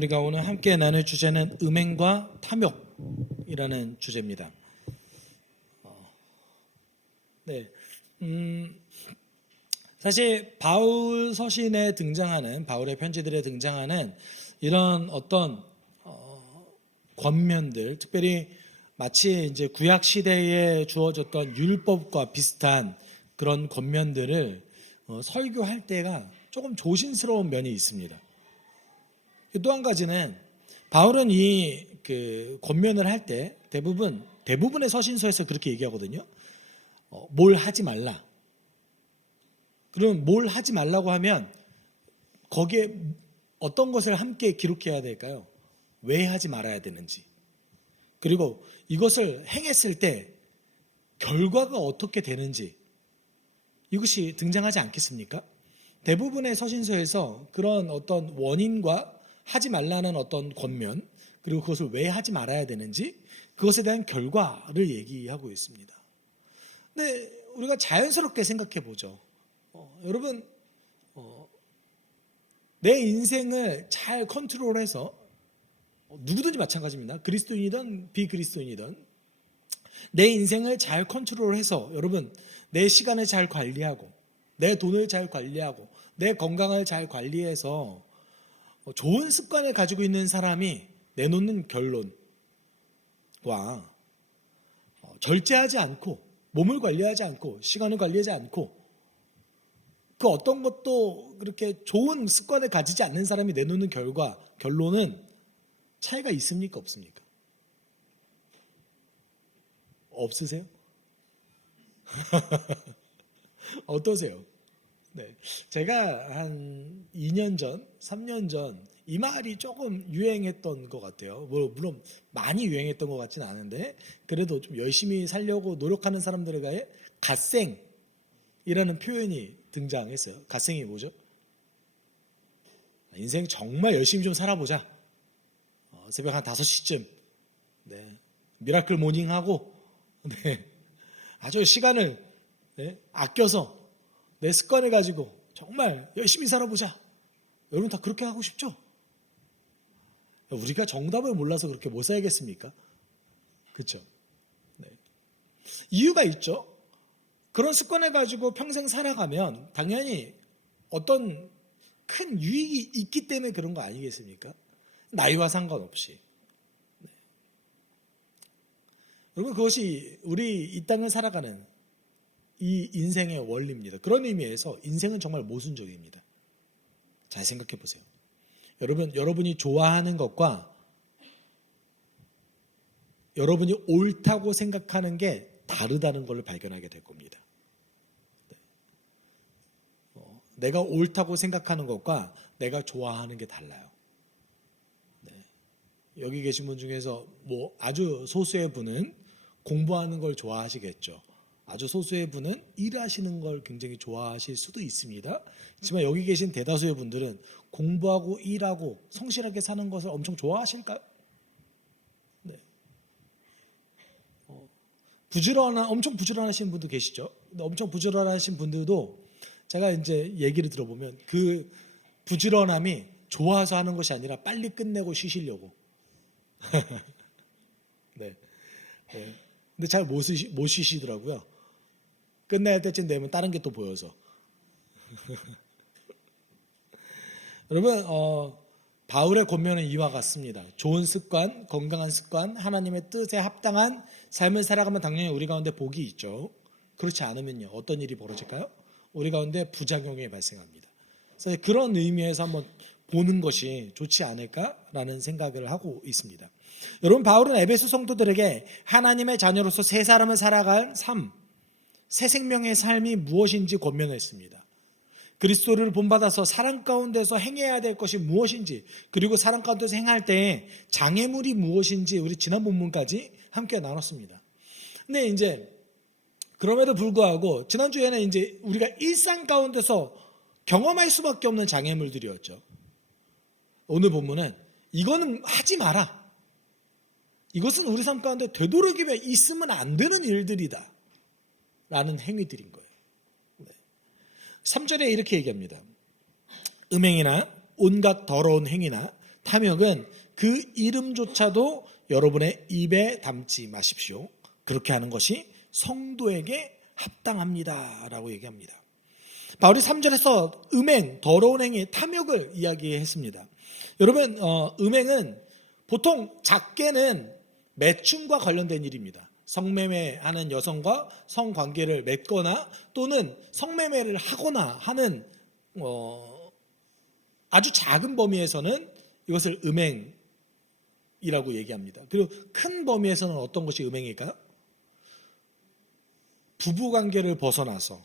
우리가 오늘 함께 나눌 주제는 음행과 탐욕이라는 주제입니다. 네, 사실 바울 서신에 등장하는, 바울의 편지들에 등장하는 이런 어떤 권면들, 특별히 마치 이제 구약 시대에 주어졌던 율법과 비슷한 그런 권면들을 설교할 때가 조금 조심스러운 면이 있습니다. 또 한 가지는 바울은 이 권면을 할 때 대부분의 서신서에서 그렇게 얘기하거든요. 뭘 하지 말라. 그럼 뭘 하지 말라고 하면 거기에 어떤 것을 함께 기록해야 될까요? 왜 하지 말아야 되는지, 그리고 이것을 행했을 때 결과가 어떻게 되는지, 이것이 등장하지 않겠습니까? 대부분의 서신서에서 그런 어떤 원인과 하지 말라는 어떤 권면, 그리고 그것을 왜 하지 말아야 되는지, 그것에 대한 결과를 얘기하고 있습니다. 근데 우리가 자연스럽게 생각해 보죠. 여러분, 내 인생을 잘 컨트롤해서, 누구든지 마찬가지입니다. 그리스도인이든 비그리스도인이든 내 인생을 잘 컨트롤해서, 여러분, 내 시간을 잘 관리하고, 내 돈을 잘 관리하고, 내 건강을 잘 관리해서 좋은 습관을 가지고 있는 사람이 내놓는 결론과 절제하지 않고, 몸을 관리하지 않고, 시간을 관리하지 않고, 그 어떤 것도 그렇게 좋은 습관을 가지지 않는 사람이 내놓는 결론은 차이가 있습니까? 없습니까? 없으세요? 어떠세요? 네. 제가 한 2년 전, 3년 전 이 말이 조금 유행했던 것 같아요. 물론 많이 유행했던 것 같지는 않은데, 그래도 좀 열심히 살려고 노력하는 사람들에게 갓생이라는 표현이 등장했어요. 갓생이 뭐죠? 인생 정말 열심히 좀 살아보자. 새벽 한 5시쯤 네. 미라클 모닝하고 네. 아주 시간을 아껴서 내 습관을 가지고 정말 열심히 살아보자. 여러분 다 그렇게 하고 싶죠? 우리가 정답을 몰라서 그렇게 못 살겠습니까? 그렇죠? 네. 이유가 있죠. 그런 습관을 가지고 평생 살아가면 당연히 어떤 큰 유익이 있기 때문에 그런 거 아니겠습니까? 나이와 상관없이. 네. 여러분, 그것이 우리 이 땅을 살아가는 이 인생의 원리입니다. 그런 의미에서 인생은 정말 모순적입니다. 잘 생각해 보세요. 여러분이 좋아하는 것과 여러분이 옳다고 생각하는 게 다르다는 걸 발견하게 될 겁니다. 내가 옳다고 생각하는 것과 내가 좋아하는 게 달라요. 네. 여기 계신 분 중에서 아주 소수의 분은 공부하는 걸 좋아하시겠죠. 아주 소수의 분은 일하시는 걸 굉장히 좋아하실 수도 있습니다. 하지만 여기 계신 대다수의 분들은 공부하고 일하고 성실하게 사는 것을 엄청 좋아하실까요? 네. 엄청 부지런하신 분도 계시죠. 근데 엄청 부지런하신 분들도 제가 이제 얘기를 들어보면 그 부지런함이 좋아서 하는 것이 아니라 빨리 끝내고 쉬시려고. 네. 네. 근데 잘 못 쉬시더라고요. 끝날 때쯤 되면 다른 게 또 보여서. 여러분, 바울의 권면은 이와 같습니다. 좋은 습관, 건강한 습관, 하나님의 뜻에 합당한 삶을 살아가면 당연히 우리 가운데 복이 있죠. 그렇지 않으면요, 어떤 일이 벌어질까요? 우리 가운데 부작용이 발생합니다. 그래서 그런 의미에서 한번 보는 것이 좋지 않을까라는 생각을 하고 있습니다. 여러분, 바울은 에베소 성도들에게 하나님의 자녀로서 새 사람을 살아갈 삶, 새 생명의 삶이 무엇인지 권면했습니다. 그리스도를 본받아서 사랑 가운데서 행해야 될 것이 무엇인지, 그리고 사랑 가운데서 행할 때 장애물이 무엇인지 우리 지난 본문까지 함께 나눴습니다. 근데 이제 그럼에도 불구하고 지난주에는 이제 우리가 일상 가운데서 경험할 수밖에 없는 장애물들이었죠. 오늘 본문은 이거는 하지 마라. 이것은 우리 삶 가운데 되도록이면 있으면 안 되는 일들이다. 라는 행위들인 거예요. 3절에 이렇게 얘기합니다. 음행이나 온갖 더러운 행위나 탐욕은 그 이름조차도 여러분의 입에 담지 마십시오. 그렇게 하는 것이 성도에게 합당합니다 라고 얘기합니다. 바울이 3절에서 음행, 더러운 행위, 탐욕을 이야기했습니다. 여러분, 음행은 보통 작게는 매춘과 관련된 일입니다. 성매매하는 여성과 성관계를 맺거나 또는 성매매를 하거나 하는 아주 작은 범위에서는 이것을 음행이라고 얘기합니다. 그리고 큰 범위에서는 어떤 것이 음행일까요? 부부관계를 벗어나서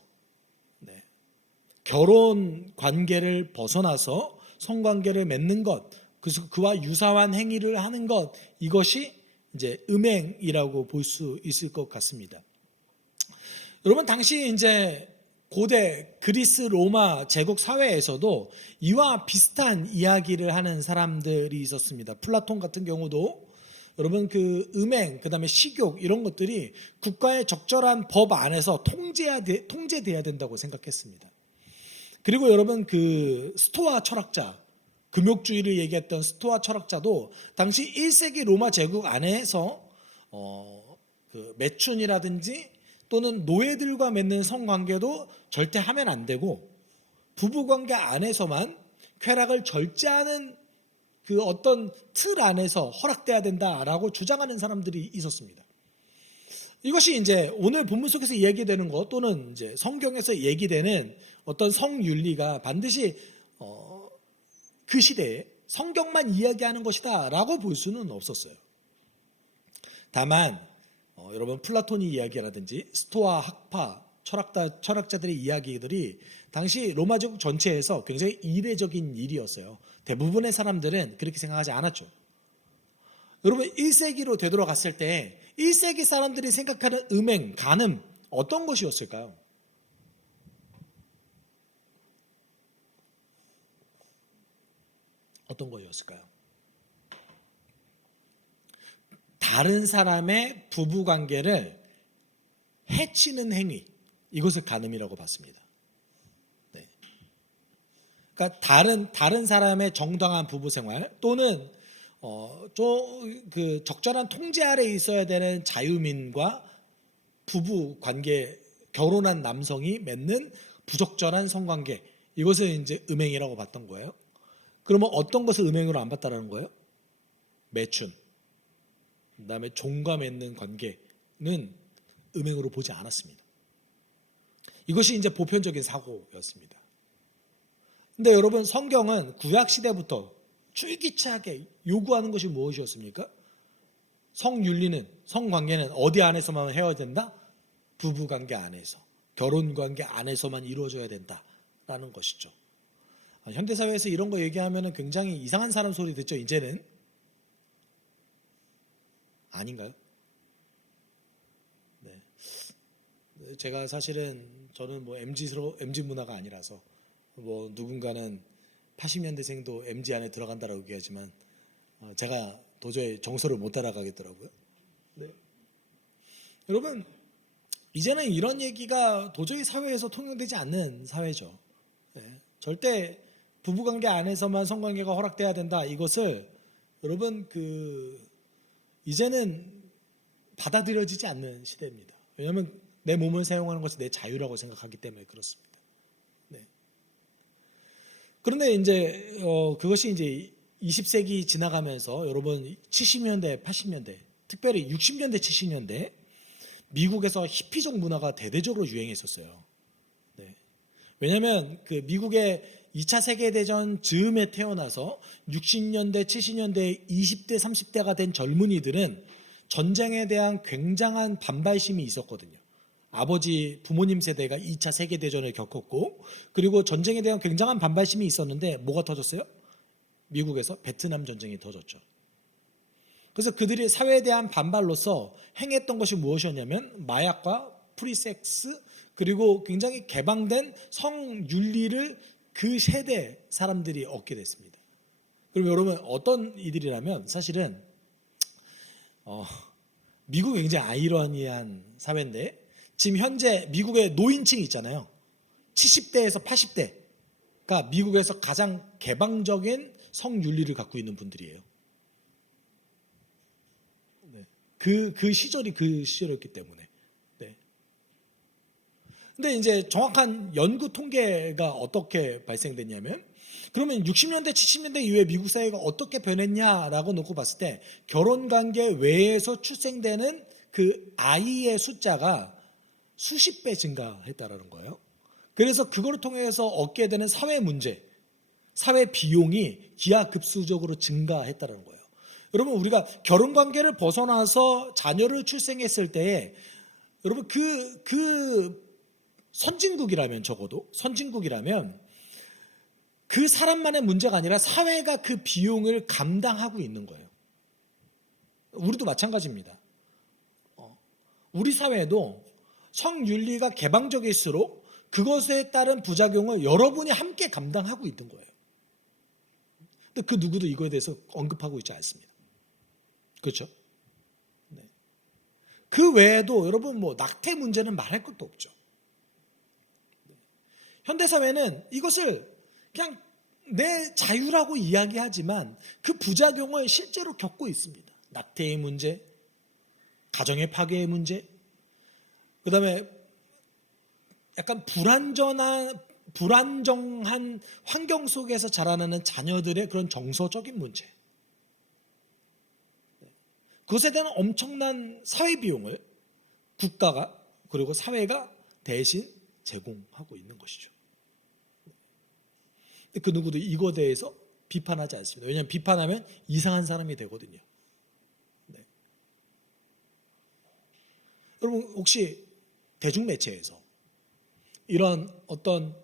결혼 관계를 벗어나서 성관계를 맺는 것, 그래서 그와 유사한 행위를 하는 것, 이것이 이제 음행이라고 볼 수 있을 것 같습니다. 여러분, 당시 이제 고대 그리스 로마 제국 사회에서도 이와 비슷한 이야기를 하는 사람들이 있었습니다. 플라톤 같은 경우도 여러분 그 음행, 그다음에 식욕 이런 것들이 국가의 적절한 법 안에서 통제돼야 된다고 생각했습니다. 그리고 여러분 그 스토아 철학자, 금욕주의를 얘기했던 스토아 철학자도 당시 1세기 로마 제국 안에서 그 매춘이라든지 또는 노예들과 맺는 성관계도 절대 하면 안 되고 부부관계 안에서만 쾌락을 절제하는 그 어떤 틀 안에서 허락돼야 된다라고 주장하는 사람들이 있었습니다. 이것이 이제 오늘 본문 속에서 이야기되는 것 또는 이제 성경에서 얘기되는 어떤 성윤리가 반드시 그 시대에 성경만 이야기하는 것이다라고 볼 수는 없었어요. 다만 여러분 플라톤의 이야기라든지 스토아 학파 철학자들의 이야기들이 당시 로마 제국 전체에서 굉장히 이례적인 일이었어요. 대부분의 사람들은 그렇게 생각하지 않았죠. 여러분 1세기로 되돌아갔을 때 1세기 사람들이 생각하는 음행, 간음 어떤 것이었을까요? 어떤 것이었을까요? 다른 사람의 부부관계를 해치는 행위, 이것을 간음이라고 봤습니다. 네. 그러니까 다른 사람의 정당한 부부생활 또는 그 적절한 통제 아래 있어야 되는 자유민과 부부관계, 결혼한 남성이 맺는 부적절한 성관계, 이것을 이제 음행이라고 봤던 거예요. 그러면 어떤 것을 음행으로 안 봤다라는 거예요? 매춘, 그다음에 종과 맺는 관계는 음행으로 보지 않았습니다. 이것이 이제 보편적인 사고였습니다. 근데 여러분 성경은 구약 시대부터 줄기차게 요구하는 것이 무엇이었습니까? 성윤리는, 성관계는 어디 안에서만 헤어야 된다? 부부관계 안에서, 결혼관계 안에서만 이루어져야 된다라는 것이죠. 현대사회에서 이런 거 얘기하면 굉장히 이상한 사람 소리 듣죠. 이제는 아닌가요? 네. 제가 사실은 저는 뭐 MZ 문화가 아니라서 뭐 누군가는 80년대생도 MZ 안에 들어간다라고 얘기하지만 제가 도저히 정서를 못 따라가겠더라고요. 네. 여러분 이제는 이런 얘기가 도저히 사회에서 통용되지 않는 사회죠. 네. 절대 부부관계 안에서만 성관계가 허락돼야 된다. 이것을 여러분 이제는 받아들여지지 않는 시대입니다. 왜냐하면 내 몸을 사용하는 것이 내 자유라고 생각하기 때문에 그렇습니다. 네. 그런데 이제 그것이 이제 20세기 지나가면서 여러분 70년대, 80년대, 특별히 60년대, 70년대 미국에서 히피적 문화가 대대적으로 유행했었어요. 네. 왜냐하면 그 미국의 2차 세계대전 즈음에 태어나서 60년대, 70년대 20대, 30대가 된 젊은이들은 전쟁에 대한 굉장한 반발심이 있었거든요. 아버지, 부모님 세대가 2차 세계대전을 겪었고 그리고 전쟁에 대한 굉장한 반발심이 있었는데 뭐가 터졌어요? 미국에서 베트남 전쟁이 터졌죠. 그래서 그들이 사회에 대한 반발로서 행했던 것이 무엇이었냐면 마약과 프리섹스 그리고 굉장히 개방된 성윤리를 그 세대 사람들이 얻게 됐습니다. 그럼 여러분 어떤 이들이라면 사실은 미국이 굉장히 아이러니한 사회인데 지금 현재 미국의 노인층이 있잖아요. 70대에서 80대가 미국에서 가장 개방적인 성윤리를 갖고 있는 분들이에요. 네. 그 시절이 그 시절이었기 때문에. 네. 근데 이제 정확한 연구 통계가 어떻게 발생됐냐면, 그러면 60년대, 70년대 이후에 미국 사회가 어떻게 변했냐라고 놓고 봤을 때 결혼 관계 외에서 출생되는 그 아이의 숫자가 수십 배 증가했다라는 거예요. 그래서 그거를 통해서 얻게 되는 사회 문제, 사회 비용이 기하급수적으로 증가했다는 거예요. 여러분, 우리가 결혼 관계를 벗어나서 자녀를 출생했을 때에 여러분 그 선진국이라면, 적어도 선진국이라면 그 사람만의 문제가 아니라 사회가 그 비용을 감당하고 있는 거예요. 우리도 마찬가지입니다. 우리 사회도 성윤리가 개방적일수록 그것에 따른 부작용을 여러분이 함께 감당하고 있는 거예요. 근데 그 누구도 이거에 대해서 언급하고 있지 않습니다. 그렇죠? 네. 그 외에도 여러분 뭐 낙태 문제는 말할 것도 없죠. 현대사회는 이것을 그냥 내 자유라고 이야기하지만 그 부작용을 실제로 겪고 있습니다. 낙태의 문제, 가정의 파괴의 문제, 그 다음에 약간 불안정한 환경 속에서 자라나는 자녀들의 그런 정서적인 문제, 그것에 대한 엄청난 사회 비용을 국가가 그리고 사회가 대신 제공하고 있는 것이죠. 그 누구도 이거에 대해서 비판하지 않습니다. 왜냐하면 비판하면 이상한 사람이 되거든요. 네. 여러분 혹시 대중매체에서 이런 어떤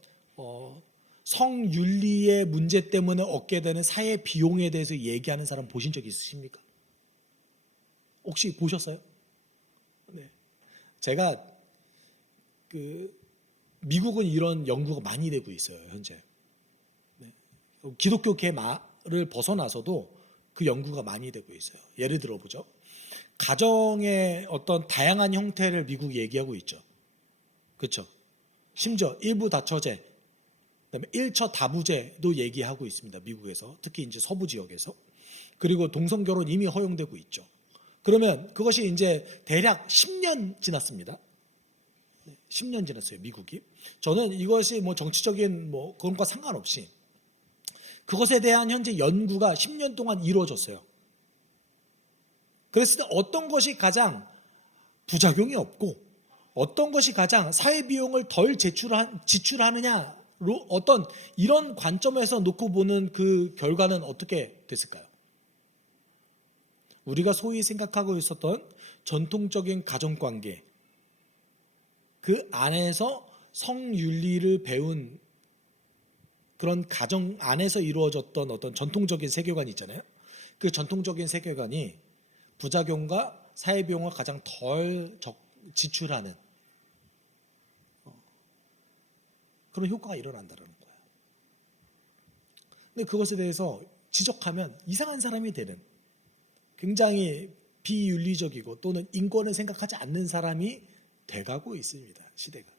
성윤리의 문제 때문에 얻게 되는 사회 비용에 대해서 얘기하는 사람 보신 적 있으십니까? 혹시 보셨어요? 네. 제가 미국은 이런 연구가 많이 되고 있어요, 현재. 네. 기독교계를 벗어나서도 그 연구가 많이 되고 있어요. 예를 들어 보죠. 가정의 어떤 다양한 형태를 미국이 얘기하고 있죠. 그렇죠? 심지어 일부 다처제, 그다음에 일처 다부제도 얘기하고 있습니다. 미국에서, 특히 이제 서부 지역에서. 그리고 동성 결혼 이미 허용되고 있죠. 그러면 그것이 이제 대략 10년 지났습니다. 10년 지났어요, 미국이. 저는 이것이 뭐 정치적인 뭐 그런 것과 상관없이 그것에 대한 현재 연구가 10년 동안 이루어졌어요. 그랬을 때 어떤 것이 가장 부작용이 없고 어떤 것이 가장 사회 비용을 덜 지출하느냐로 어떤 이런 관점에서 놓고 보는 그 결과는 어떻게 됐을까요? 우리가 소위 생각하고 있었던 전통적인 가정관계, 그 안에서 성윤리를 배운 그런 가정 안에서 이루어졌던 어떤 전통적인 세계관이 있잖아요. 그 전통적인 세계관이 부작용과 사회 비용을 가장 덜 지출하는 그런 효과가 일어난다는 거예요. 근데 그것에 대해서 지적하면 이상한 사람이 되는, 굉장히 비윤리적이고 또는 인권을 생각하지 않는 사람이 돼가고 있습니다, 시대가.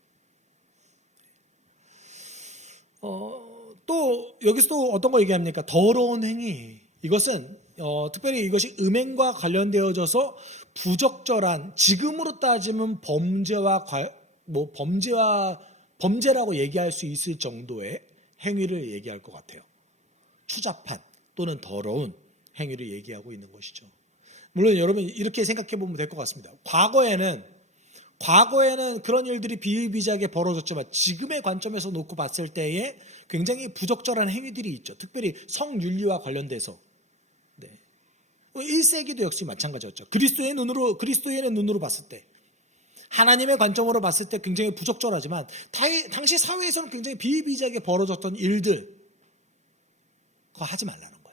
또 여기서 또 어떤 거 얘기합니까? 더러운 행위. 이것은 특별히 이것이 음행과 관련되어져서 부적절한, 지금으로 따지면 범죄라고 얘기할 수 있을 정도의 행위를 얘기할 것 같아요. 추잡한 또는 더러운 행위를 얘기하고 있는 것이죠. 물론 여러분 이렇게 생각해 보면 될 것 같습니다. 과거에는 그런 일들이 비일비재하게 벌어졌지만 지금의 관점에서 놓고 봤을 때에 굉장히 부적절한 행위들이 있죠. 특별히 성윤리와 관련돼서. 네. 1세기도 역시 마찬가지였죠. 그리스도의 눈으로 봤을 때, 하나님의 관점으로 봤을 때 굉장히 부적절하지만 당시 사회에서는 굉장히 비일비재하게 벌어졌던 일들, 그거 하지 말라는 거예요.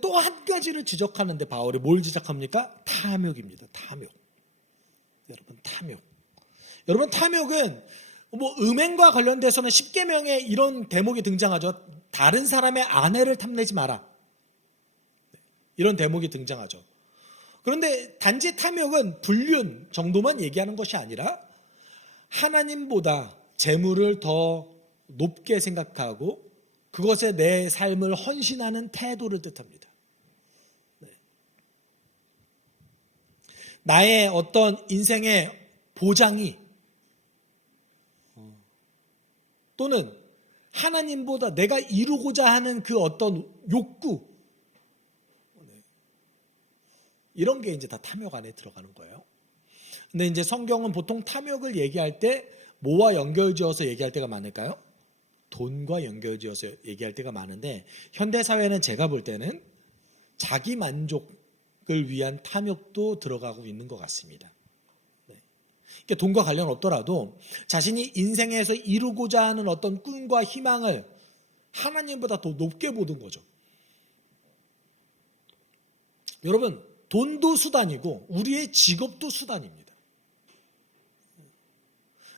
또 한 가지를 지적하는데 바울이 뭘 지적합니까? 탐욕입니다. 탐욕. 여러분 탐욕은 뭐 음행과 관련돼서는 십계명에 이런 대목이 등장하죠. 다른 사람의 아내를 탐내지 마라. 이런 대목이 등장하죠. 그런데 단지 탐욕은 불륜 정도만 얘기하는 것이 아니라 하나님보다 재물을 더 높게 생각하고 그것에 내 삶을 헌신하는 태도를 뜻합니다. 네. 나의 어떤 인생의 보장이 또는 하나님보다 내가 이루고자 하는 그 어떤 욕구, 이런 게 이제 다 탐욕 안에 들어가는 거예요. 근데 이제 성경은 보통 탐욕을 얘기할 때 뭐와 연결지어서 얘기할 때가 많을까요? 돈과 연결지어서 얘기할 때가 많은데, 현대사회는 제가 볼 때는 자기 만족을 위한 탐욕도 들어가고 있는 것 같습니다. 그러니까 돈과 관련 없더라도 자신이 인생에서 이루고자 하는 어떤 꿈과 희망을 하나님보다 더 높게 보는 거죠. 여러분, 돈도 수단이고 우리의 직업도 수단입니다.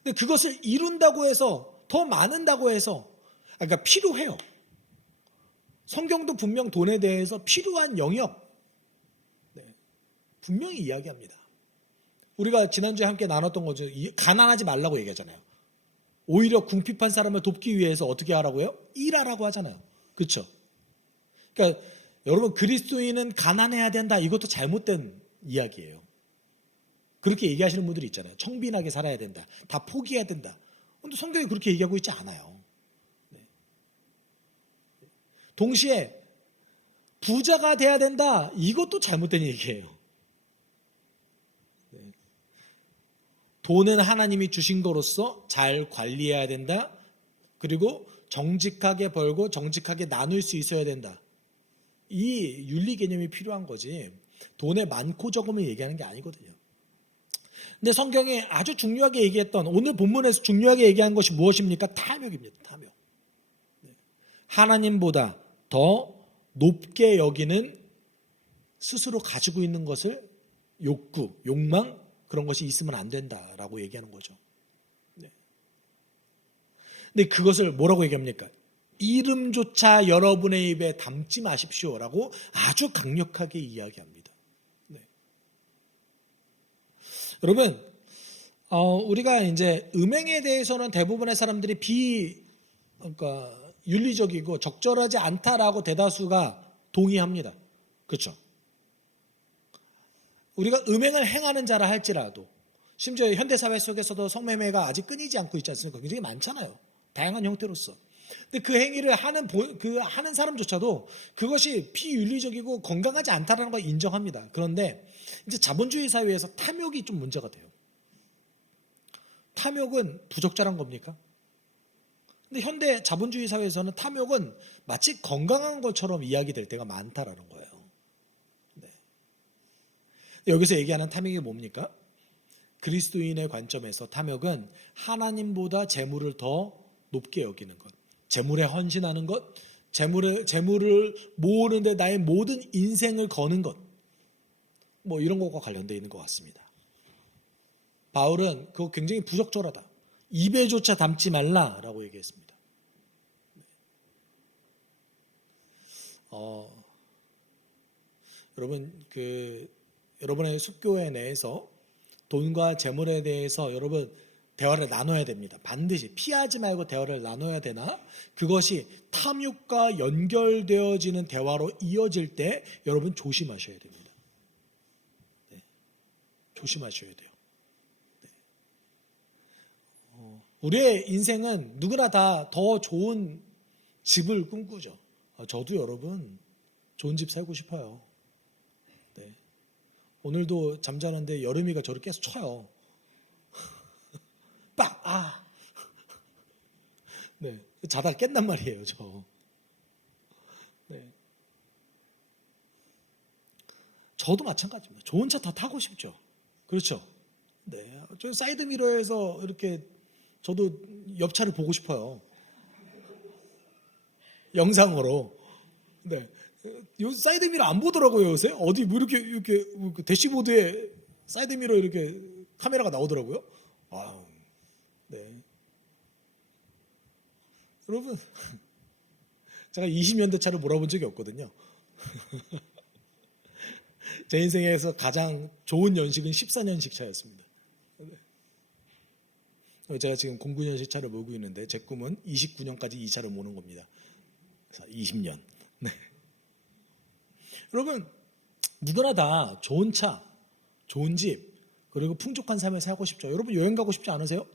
근데 그것을 이룬다고 해서, 더 많은다고 해서, 그러니까 필요해요. 성경도 분명 돈에 대해서 필요한 영역 분명히 이야기합니다. 우리가 지난주에 함께 나눴던 거죠. 가난하지 말라고 얘기하잖아요. 오히려 궁핍한 사람을 돕기 위해서 어떻게 하라고요? 일하라고 하잖아요. 그렇죠? 그러니까 여러분, 그리스도인은 가난해야 된다, 이것도 잘못된 이야기예요. 그렇게 얘기하시는 분들이 있잖아요. 청빈하게 살아야 된다, 다 포기해야 된다. 근데 성경이 그렇게 얘기하고 있지 않아요. 동시에 부자가 돼야 된다, 이것도 잘못된 얘기예요. 돈은 하나님이 주신 거로서 잘 관리해야 된다. 그리고 정직하게 벌고 정직하게 나눌 수 있어야 된다. 이 윤리 개념이 필요한 거지, 돈의 많고 적음을 얘기하는 게 아니거든요. 근데 성경에 아주 중요하게 얘기했던, 오늘 본문에서 중요하게 얘기한 것이 무엇입니까? 탐욕입니다. 탐욕. 하나님보다 더 높게 여기는 스스로 가지고 있는 것을, 욕구, 욕망, 그런 것이 있으면 안 된다라고 얘기하는 거죠. 근데 그것을 뭐라고 얘기합니까? 이름조차 여러분의 입에 담지 마십시오라고 아주 강력하게 이야기합니다. 네. 여러분, 우리가 이제 음행에 대해서는 대부분의 사람들이 그러니까 윤리적이고 적절하지 않다라고 대다수가 동의합니다. 그렇죠? 우리가 음행을 행하는 자라 할지라도, 심지어 현대사회 속에서도 성매매가 아직 끊이지 않고 있지 않습니까? 굉장히 많잖아요. 다양한 형태로서. 근데 그 행위를 하는 사람조차도 그것이 비윤리적이고 건강하지 않다는 걸 인정합니다. 그런데 이제 자본주의 사회에서 탐욕이 좀 문제가 돼요. 탐욕은 부적절한 겁니까? 근데 현대 자본주의 사회에서는 탐욕은 마치 건강한 것처럼 이야기될 때가 많다라는 거예요. 여기서 얘기하는 탐욕이 뭡니까? 그리스도인의 관점에서 탐욕은 하나님보다 재물을 더 높게 여기는 것, 재물에 헌신하는 것, 재물을 모으는데 나의 모든 인생을 거는 것, 뭐 이런 것과 관련되어 있는 것 같습니다. 바울은 그거 굉장히 부적절하다, 입에조차 담지 말라라고 얘기했습니다. 여러분, 여러분의 숲교회 내에서 돈과 재물에 대해서 여러분 대화를 나눠야 됩니다. 반드시 피하지 말고 대화를 나눠야 되나, 그것이 탐욕과 연결되어지는 대화로 이어질 때 여러분 조심하셔야 됩니다. 네. 조심하셔야 돼요. 네. 우리의 인생은 누구나 다 더 좋은 집을 꿈꾸죠. 저도 여러분 좋은 집 살고 싶어요. 네. 오늘도 잠자는데 여름이가 저를 계속 쳐요. 빡! 네. 자다가 깬단 말이에요, 저. 네. 저도 마찬가지입니다. 좋은 차 다 타고 싶죠. 그렇죠? 네. 저 사이드미러에서 이렇게 저도 옆차를 보고 싶어요. 영상으로. 네. 요 사이드미러 안 보더라고요, 요새. 어디 뭐 이렇게 대시보드에 사이드미러 이렇게 카메라가 나오더라고요. 네. 여러분, 제가 20년대 차를 몰아본 적이 없거든요. 제 인생에서 가장 좋은 연식은 14년식 차였습니다. 제가 지금 09년식 차를 몰고 있는데 제 꿈은 29년까지 이 차를 모는 겁니다. 그래서 20년. 네. 여러분 누구나 다 좋은 차, 좋은 집, 그리고 풍족한 삶을 살고 싶죠. 여러분 여행 가고 싶지 않으세요?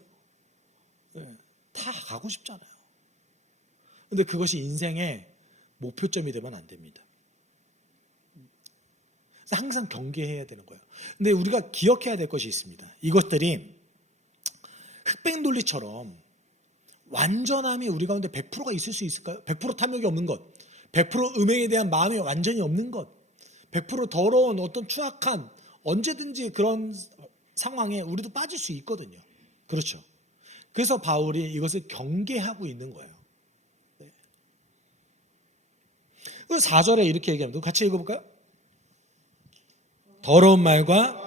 네. 다 가고 싶잖아요. 근데 그것이 인생의 목표점이 되면 안 됩니다. 항상 경계해야 되는 거예요. 근데 우리가 기억해야 될 것이 있습니다. 이것들이 흑백 논리처럼 완전함이 우리 가운데 100%가 있을 수 있을까요? 100% 탐욕이 없는 것, 100% 음행에 대한 마음이 완전히 없는 것, 100% 더러운 어떤 추악한 언제든지 그런 상황에 우리도 빠질 수 있거든요. 그렇죠. 그래서 바울이 이것을 경계하고 있는 거예요. 네. 4절에 이렇게 얘기합니다. 같이 읽어볼까요? 더러운 말과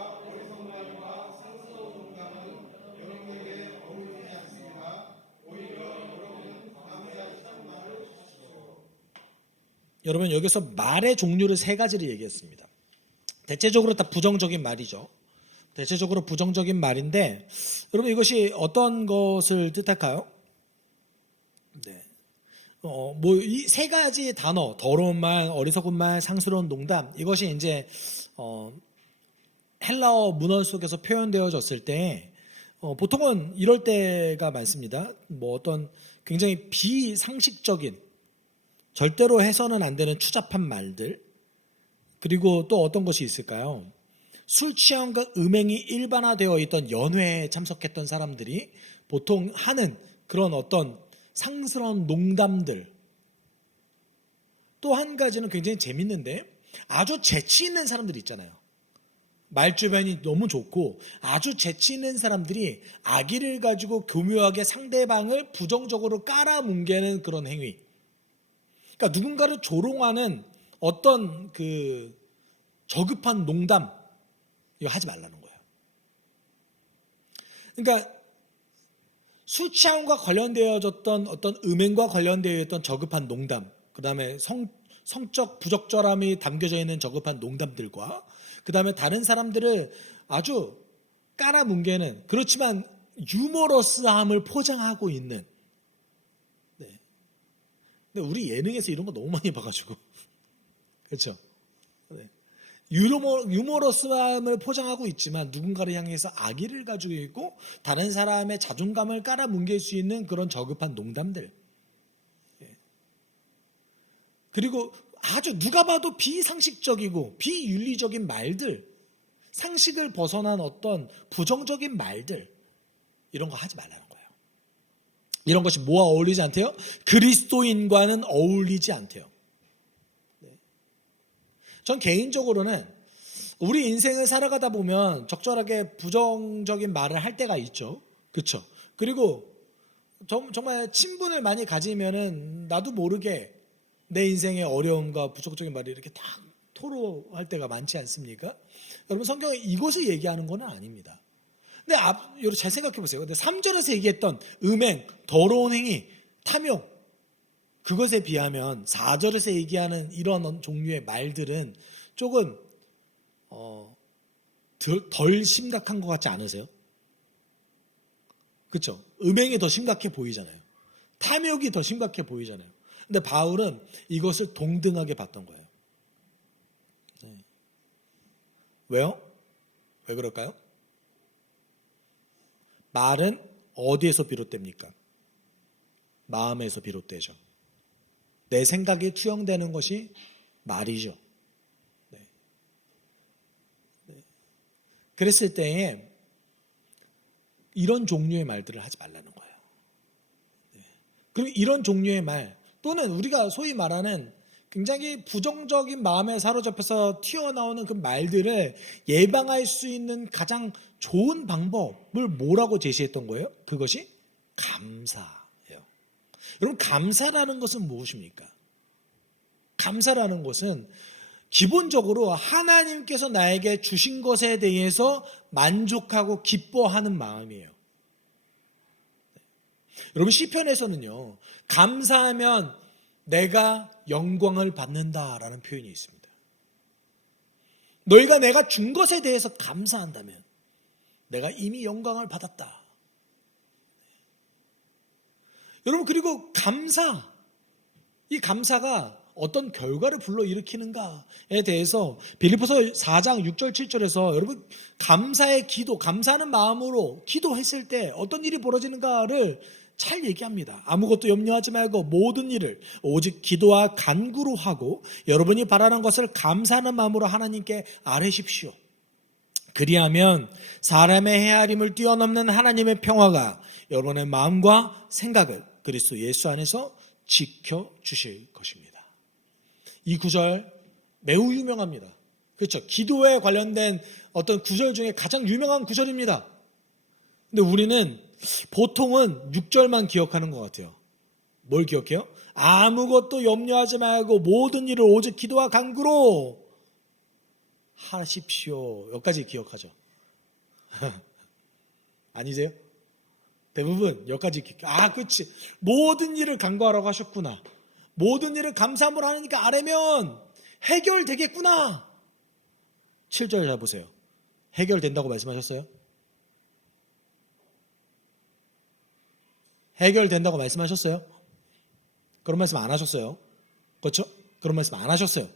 여러분 여기서 말의 종류를 3가지를 얘기했습니다. 대체적으로 다 부정적인 말이죠. 대체적으로 부정적인 말인데 여러분 이것이 어떤 것을 뜻할까요? 네. 뭐 이 3가지 단어, 더러운 말, 어리석은 말, 상스러운 농담, 이것이 이제 헬라어 문헌 속에서 표현되어졌을 때 보통은 이럴 때가 많습니다. 뭐 어떤 굉장히 비상식적인 절대로 해서는 안 되는 추잡한 말들, 그리고 또 어떤 것이 있을까요? 술 취함과 음행이 일반화되어 있던 연회에 참석했던 사람들이 보통 하는 그런 어떤 상스러운 농담들. 또 한 가지는 굉장히 재밌는데 아주 재치 있는 사람들이 있잖아요. 말주변이 너무 좋고 아주 재치 있는 사람들이 악의를 가지고 교묘하게 상대방을 부정적으로 깔아뭉개는 그런 행위. 그러니까 누군가를 조롱하는 어떤 그 저급한 농담, 이거 하지 말라는 거예요. 그러니까 술 취함과 관련되어졌던 어떤 음행과 관련되어 있던 저급한 농담, 그 다음에 성적 부적절함이 담겨져 있는 저급한 농담들과 그 다음에 다른 사람들을 아주 깔아뭉개는, 그렇지만 유머러스함을 포장하고 있는. 네. 근데 우리 예능에서 이런 거 너무 많이 봐가지고 그렇죠. 네. 유머러스함을 포장하고 있지만 누군가를 향해서 악의를 가지고 있고 다른 사람의 자존감을 깔아뭉갤 수 있는 그런 저급한 농담들. 그리고 아주 누가 봐도 비상식적이고 비윤리적인 말들, 상식을 벗어난 어떤 부정적인 말들, 이런 거 하지 말라는 거예요. 이런 것이 뭐와 어울리지 않대요? 그리스도인과는 어울리지 않대요. 전 개인적으로는 우리 인생을 살아가다 보면 적절하게 부정적인 말을 할 때가 있죠. 그렇죠? 그리고 정말 친분을 많이 가지면은 나도 모르게 내 인생의 어려움과 부정적인 말을 이렇게 딱 토로할 때가 많지 않습니까? 여러분 성경에 이것을 얘기하는 건 아닙니다. 근데 여러분 잘 생각해 보세요. 근데 3절에서 얘기했던 음행, 더러운 행위, 탐욕, 그것에 비하면 4절에서 얘기하는 이런 종류의 말들은 조금 덜 심각한 것 같지 않으세요? 그렇죠? 음행이 더 심각해 보이잖아요. 탐욕이 더 심각해 보이잖아요. 근데 바울은 이것을 동등하게 봤던 거예요. 네. 왜요? 왜 그럴까요? 말은 어디에서 비롯됩니까? 마음에서 비롯되죠. 내 생각이 투영되는 것이 말이죠. 네. 네. 그랬을 때에 이런 종류의 말들을 하지 말라는 거예요. 네. 그리고 이런 종류의 말, 또는 우리가 소위 말하는 굉장히 부정적인 마음에 사로잡혀서 튀어나오는 그 말들을 예방할 수 있는 가장 좋은 방법을 뭐라고 제시했던 거예요? 그것이 감사예요. 여러분, 감사라는 것은 무엇입니까? 감사라는 것은 기본적으로 하나님께서 나에게 주신 것에 대해서 만족하고 기뻐하는 마음이에요. 여러분, 시편에서는요, 감사하면 내가 영광을 받는다라는 표현이 있습니다. 너희가 내가 준 것에 대해서 감사한다면 내가 이미 영광을 받았다. 여러분, 그리고 감사, 이 감사가 어떤 결과를 불러일으키는가에 대해서 빌립보서 4장 6절 7절에서 여러분 감사의 기도, 감사하는 마음으로 기도했을 때 어떤 일이 벌어지는가를 잘 얘기합니다. 아무것도 염려하지 말고 모든 일을 오직 기도와 간구로 하고 여러분이 바라는 것을 감사하는 마음으로 하나님께 아뢰십시오. 그리하면 사람의 헤아림을 뛰어넘는 하나님의 평화가 여러분의 마음과 생각을 그리스도 예수 안에서 지켜주실 것입니다. 이 구절 매우 유명합니다. 그렇죠? 기도에 관련된 어떤 구절 중에 가장 유명한 구절입니다. 근데 우리는 보통은 6절만 기억하는 것 같아요. 뭘 기억해요? 아무것도 염려하지 말고 모든 일을 오직 기도와 간구로 하십시오. 여기까지 기억하죠. 아니세요? 대부분 여기까지 그렇지. 모든 일을 간구하라고 하셨구나. 모든 일을 감사함으로 하니까 아뢰면 해결되겠구나. 7절 잘 보세요. 해결된다고 말씀하셨어요? 해결된다고 말씀하셨어요? 그런 말씀 안 하셨어요. 그렇죠? 그런 말씀 안 하셨어요.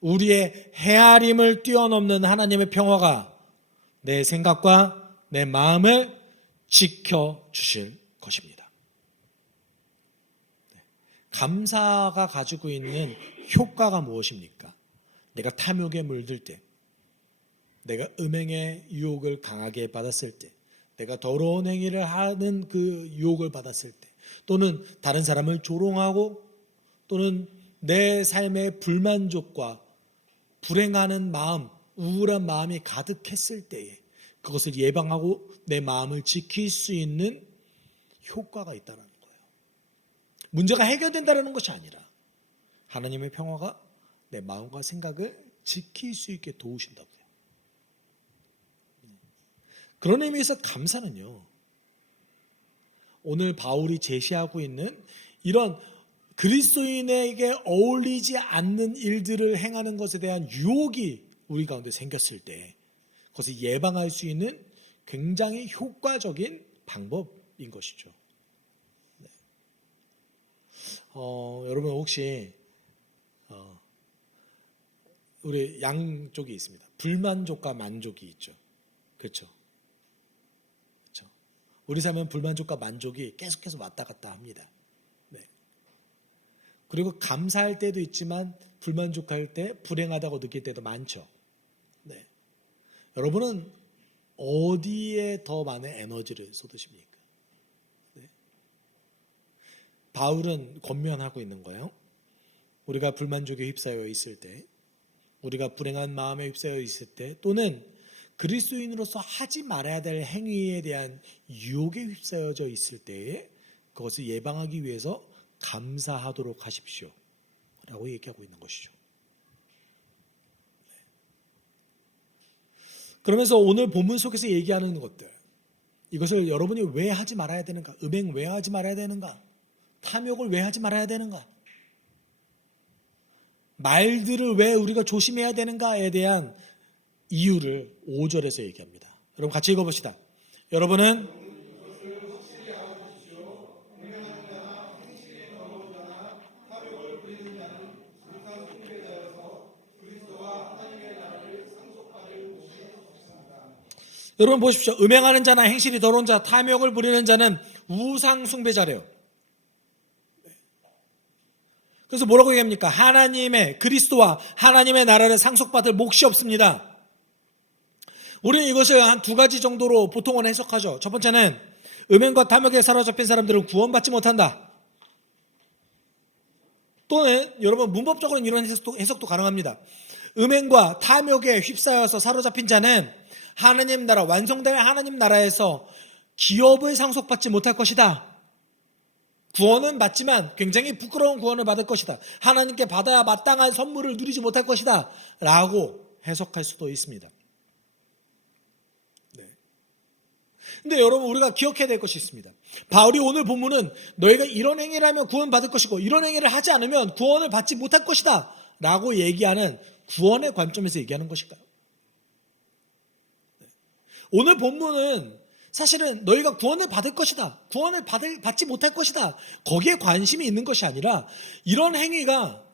우리의 헤아림을 뛰어넘는 하나님의 평화가 내 생각과 내 마음을 지켜주실 것입니다. 감사가 가지고 있는 효과가 무엇입니까? 내가 탐욕에 물들 때, 내가 음행의 유혹을 강하게 받았을 때, 내가 더러운 행위를 하는 그 유혹을 받았을 때, 또는 다른 사람을 조롱하고 또는 내 삶의 불만족과 불행하는 마음, 우울한 마음이 가득했을 때에 그것을 예방하고 내 마음을 지킬 수 있는 효과가 있다는 거예요. 문제가 해결된다는 것이 아니라 하나님의 평화가 내 마음과 생각을 지킬 수 있게 도우신다고요. 그런 의미에서 감사는요, 오늘 바울이 제시하고 있는 이런 그리스도인에게 어울리지 않는 일들을 행하는 것에 대한 유혹이 우리 가운데 생겼을 때 그것을 예방할 수 있는 굉장히 효과적인 방법인 것이죠. 네. 여러분 혹시 우리 양쪽이 있습니다. 불만족과 만족이 있죠. 그렇죠? 그렇죠? 우리 삶은 불만족과 만족이 계속해서 왔다 갔다 합니다. 네. 그리고 감사할 때도 있지만 불만족할 때 불행하다고 느낄 때도 많죠. 네. 여러분은 어디에 더 많은 에너지를 쏟으십니까? 네. 바울은 권면하고 있는 거예요. 우리가 불만족에 휩싸여 있을 때, 우리가 불행한 마음에 휩싸여 있을 때, 또는 그리스도인으로서 하지 말아야 될 행위에 대한 유혹에 휩싸여져 있을 때에 그것을 예방하기 위해서 감사하도록 하십시오 라고 얘기하고 있는 것이죠. 그러면서 오늘 본문 속에서 얘기하는 것들, 이것을 여러분이 왜 하지 말아야 되는가? 음행 왜 하지 말아야 되는가? 탐욕을 왜 하지 말아야 되는가? 말들을 왜 우리가 조심해야 되는가에 대한 이유를 5절에서 얘기합니다. 여러분 같이 읽어봅시다. 여러분은 여러분 보십시오. 음행하는 자나 행실이 더러운 자, 탐욕을 부리는 자는 우상 숭배자래요. 그래서 뭐라고 얘기합니까? 하나님의 그리스도와 하나님의 나라를 상속받을 몫이 없습니다. 우리는 이것을 한 두 가지 정도로 보통은 해석하죠. 첫 번째는 음행과 탐욕에 사로잡힌 사람들은 구원받지 못한다. 또는 여러분 문법적으로는 이런 해석도 가능합니다. 음행과 탐욕에 휩싸여서 사로잡힌 자는 하나님 나라, 완성될 하나님 나라에서 기업을 상속받지 못할 것이다. 구원은 받지만 굉장히 부끄러운 구원을 받을 것이다. 하나님께 받아야 마땅한 선물을 누리지 못할 것이다 라고 해석할 수도 있습니다. 네. 근데 여러분 우리가 기억해야 될 것이 있습니다. 바울이 오늘 본문은 너희가 이런 행위를 하면 구원 받을 것이고 이런 행위를 하지 않으면 구원을 받지 못할 것이다 라고 얘기하는 구원의 관점에서 얘기하는 것일까요? 네. 오늘 본문은 사실은 너희가 구원을 받을 것이다. 구원을 받지 못할 것이다. 거기에 관심이 있는 것이 아니라 이런 행위가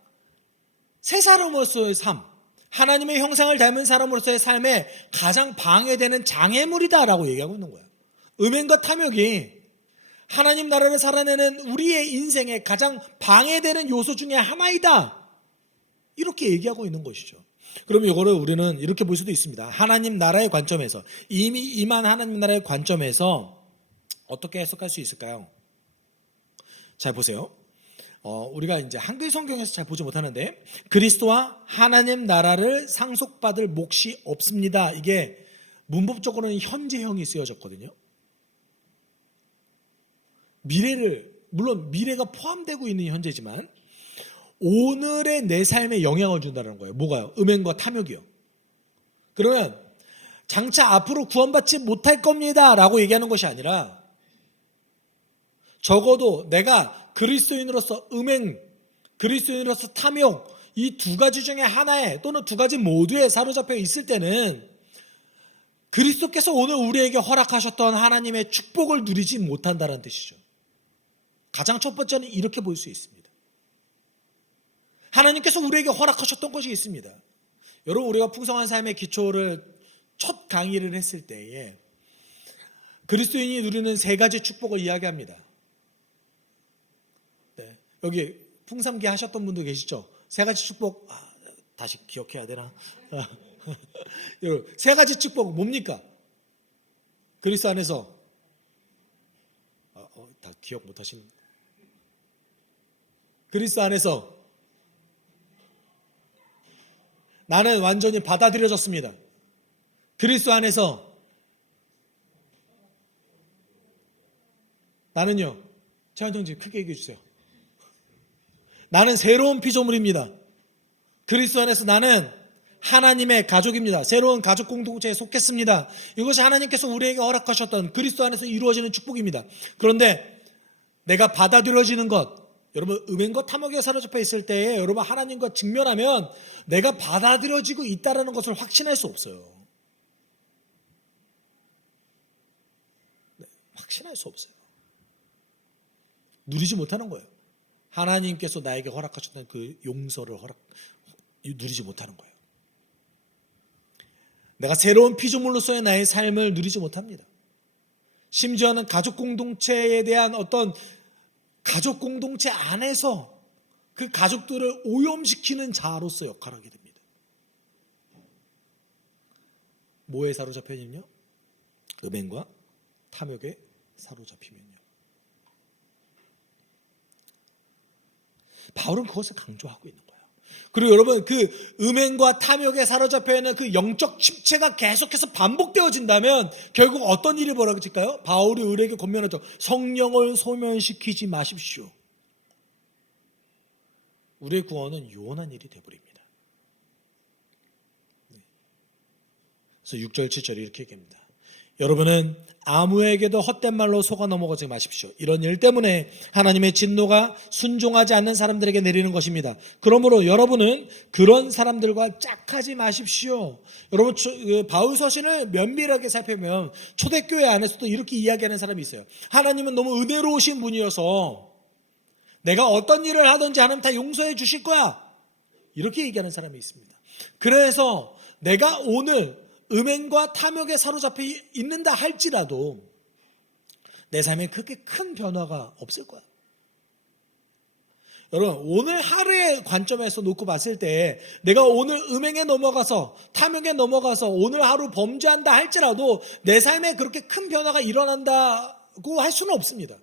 새 사람으로서의 삶, 하나님의 형상을 닮은 사람으로서의 삶에 가장 방해되는 장애물이다라고 얘기하고 있는 거야. 음행과 탐욕이 하나님 나라를 살아내는 우리의 인생에 가장 방해되는 요소 중에 하나이다. 이렇게 얘기하고 있는 것이죠. 그럼 이거를 우리는 이렇게 볼 수도 있습니다. 하나님 나라의 관점에서, 이미 임한 하나님 나라의 관점에서 어떻게 해석할 수 있을까요? 잘 보세요. 우리가 이제 한글 성경에서 잘 보지 못하는데, 그리스도와 하나님 나라를 상속받을 몫이 없습니다. 이게 문법적으로는 현재형이 쓰여졌거든요. 물론 미래가 포함되고 있는 현재지만 오늘의 내 삶에 영향을 준다는 거예요. 뭐가요? 음행과 탐욕이요. 그러면 장차 앞으로 구원받지 못할 겁니다 라고 얘기하는 것이 아니라, 적어도 내가 그리스도인으로서 음행, 그리스도인으로서 탐욕, 이 두 가지 중에 하나에 또는 두 가지 모두에 사로잡혀 있을 때는 그리스도께서 오늘 우리에게 허락하셨던 하나님의 축복을 누리지 못한다는 뜻이죠. 가장 첫 번째는 이렇게 볼 수 있습니다. 하나님께서 우리에게 허락하셨던 것이 있습니다. 여러분, 우리가 풍성한 삶의 기초를 첫 강의를 했을 때에 그리스도인이 누리는 세 가지 축복을 이야기합니다. 네, 여기 풍삼기 하셨던 분도 계시죠? 세 가지 축복, 다시 기억해야 되나? 여러분, 세 가지 축복 뭡니까? 그리스도 안에서 다 기억 못하시는, 그리스도 안에서 나는 완전히 받아들여졌습니다. 그리스도 안에서 나는요, 최한동지 크게 얘기해 주세요. 나는 새로운 피조물입니다. 그리스도 안에서 나는 하나님의 가족입니다. 새로운 가족 공동체에 속했습니다. 이것이 하나님께서 우리에게 허락하셨던 그리스도 안에서 이루어지는 축복입니다. 그런데 내가 받아들여지는 것, 여러분, 음행과 탐욕에 사로잡혀 있을 때에 여러분 하나님과 직면하면 내가 받아들여지고 있다는 것을 확신할 수 없어요. 네, 확신할 수 없어요. 누리지 못하는 거예요. 하나님께서 나에게 허락하셨던 그 용서를 누리지 못하는 거예요. 내가 새로운 피조물로서의 나의 삶을 누리지 못합니다. 심지어는 가족 공동체에 대한 어떤 가족 공동체 안에서 그 가족들을 오염시키는 자로서 역할을 하게 됩니다. 뭐에 사로잡히면요? 음행과 탐욕에 사로잡히면요. 바울은 그것을 강조하고 있는 거예요. 그리고 여러분, 그 음행과 탐욕에 사로잡혀 있는 그 영적 침체가 계속해서 반복되어진다면 결국 어떤 일이 벌어질까요? 바울이 우리에게 권면하죠. 성령을 소멸시키지 마십시오. 우리의 구원은 요원한 일이 되어버립니다. 그래서 6절 7절 이렇게 얘기합니다. 여러분은 아무에게도 헛된 말로 속아 넘어가지 마십시오. 이런 일 때문에 하나님의 진노가 순종하지 않는 사람들에게 내리는 것입니다. 그러므로 여러분은 그런 사람들과 짝하지 마십시오. 여러분, 바울 서신을 면밀하게 살펴보면 초대교회 안에서도 이렇게 이야기하는 사람이 있어요. 하나님은 너무 은혜로우신 분이어서 내가 어떤 일을 하든지 하나님 다 용서해 주실 거야, 이렇게 얘기하는 사람이 있습니다. 그래서 내가 오늘 음행과 탐욕에 사로잡혀 있는다 할지라도 내 삶에 그렇게 큰 변화가 없을 거야. 여러분, 오늘 하루의 관점에서 놓고 봤을 때 내가 오늘 음행에 넘어가서 탐욕에 넘어가서 오늘 하루 범죄한다 할지라도 내 삶에 그렇게 큰 변화가 일어난다고 할 수는 없습니다.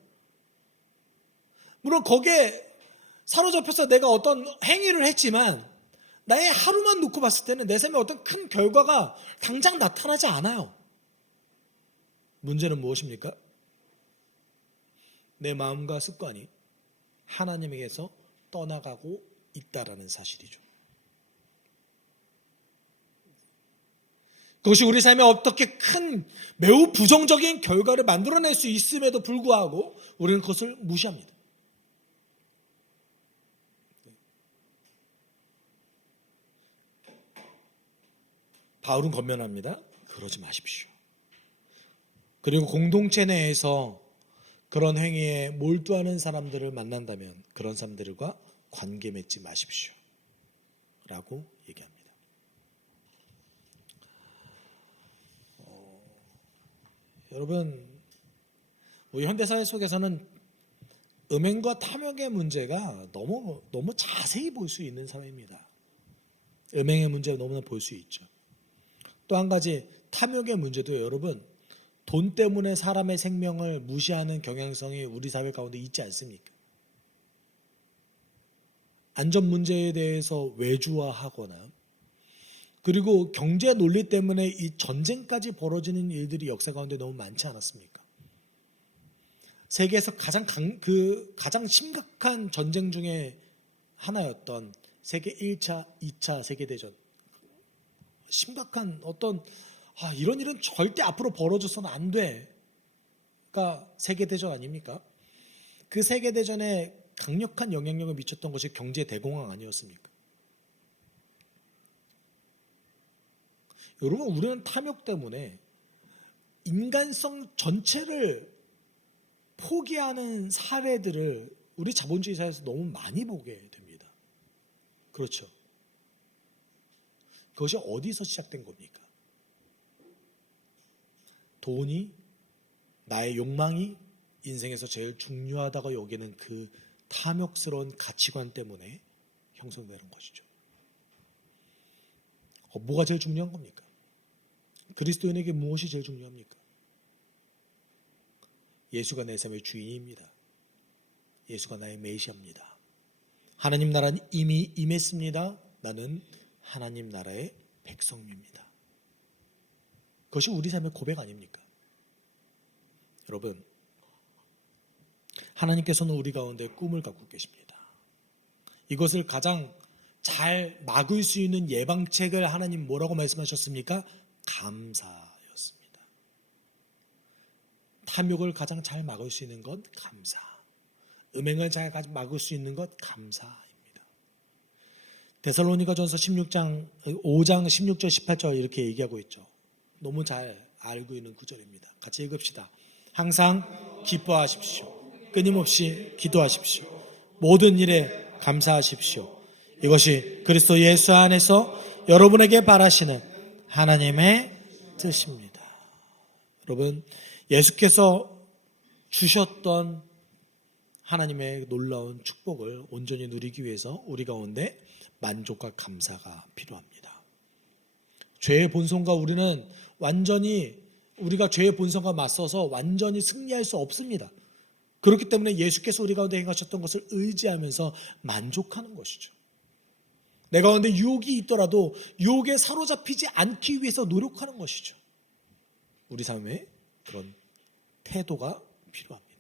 물론 거기에 사로잡혀서 내가 어떤 행위를 했지만 나의 하루만 놓고 봤을 때는 내 삶에 어떤 큰 결과가 당장 나타나지 않아요. 문제는 무엇입니까? 내 마음과 습관이 하나님에게서 떠나가고 있다라는 사실이죠. 그것이 우리 삶에 어떻게 큰 매우 부정적인 결과를 만들어낼 수 있음에도 불구하고 우리는 그것을 무시합니다. 바울은 권면합니다. 그러지 마십시오. 그리고 공동체 내에서 그런 행위에 몰두하는 사람들을 만난다면 그런 사람들과 관계 맺지 마십시오 라고 얘기합니다. 여러분, 우리 현대사회 속에서는 음행과 탐욕의 문제가 너무 자세히 볼 수 있는 사회입니다. 음행의 문제를 너무나 볼 수 있죠. 또 한 가지 탐욕의 문제도 여러분, 돈 때문에 사람의 생명을 무시하는 경향성이 우리 사회 가운데 있지 않습니까? 안전 문제에 대해서 외주화하거나 그리고 경제 논리 때문에 이 전쟁까지 벌어지는 일들이 역사 가운데 너무 많지 않았습니까? 세계에서 가장 심각한 전쟁 중에 하나였던 세계 1차, 2차 세계대전. 심각한 어떤 이런 일은 절대 앞으로 벌어져서는 안 돼가 세계대전 아닙니까? 그 세계대전에 강력한 영향력을 미쳤던 것이 경제 대공황 아니었습니까? 여러분, 우리는 탐욕 때문에 인간성 전체를 포기하는 사례들을 우리 자본주의 사회에서 너무 많이 보게 됩니다. 그렇죠. 그것이 어디서 시작된 겁니까? 돈이, 나의 욕망이 인생에서 제일 중요하다고 여기는 그 탐욕스러운 가치관 때문에 형성되는 것이죠. 뭐가 제일 중요한 겁니까? 그리스도인에게 무엇이 제일 중요합니까? 예수가 내 삶의 주인입니다. 예수가 나의 메시아입니다. 하나님 나라는 이미 임했습니다. 나는 하나님 나라의 백성입니다. 그것이 우리 삶의 고백 아닙니까? 여러분, 하나님께서는 우리 가운데 꿈을 갖고 계십니다. 이것을 가장 잘 막을 수 있는 예방책을 하나님 뭐라고 말씀하셨습니까? 감사였습니다. 탐욕을 가장 잘 막을 수 있는 것 감사. 음행을 잘 막을 수 있는 것 감사입니다. 데살로니가전서 5장 16절 18절 이렇게 얘기하고 있죠. 너무 잘 알고 있는 구절입니다. 같이 읽읍시다. 항상 기뻐하십시오. 끊임없이 기도하십시오. 모든 일에 감사하십시오. 이것이 그리스도 예수 안에서 여러분에게 바라시는 하나님의 뜻입니다. 여러분, 예수께서 주셨던 하나님의 놀라운 축복을 온전히 누리기 위해서 우리 가운데 만족과 감사가 필요합니다. 죄의 본성과 우리는 우리가 죄의 본성과 맞서서 완전히 승리할 수 없습니다. 그렇기 때문에 예수께서 우리 가운데 행하셨던 것을 의지하면서 만족하는 것이죠. 내 가운데 유혹이 있더라도 유혹에 사로잡히지 않기 위해서 노력하는 것이죠. 우리 삶에 그런 태도가 필요합니다.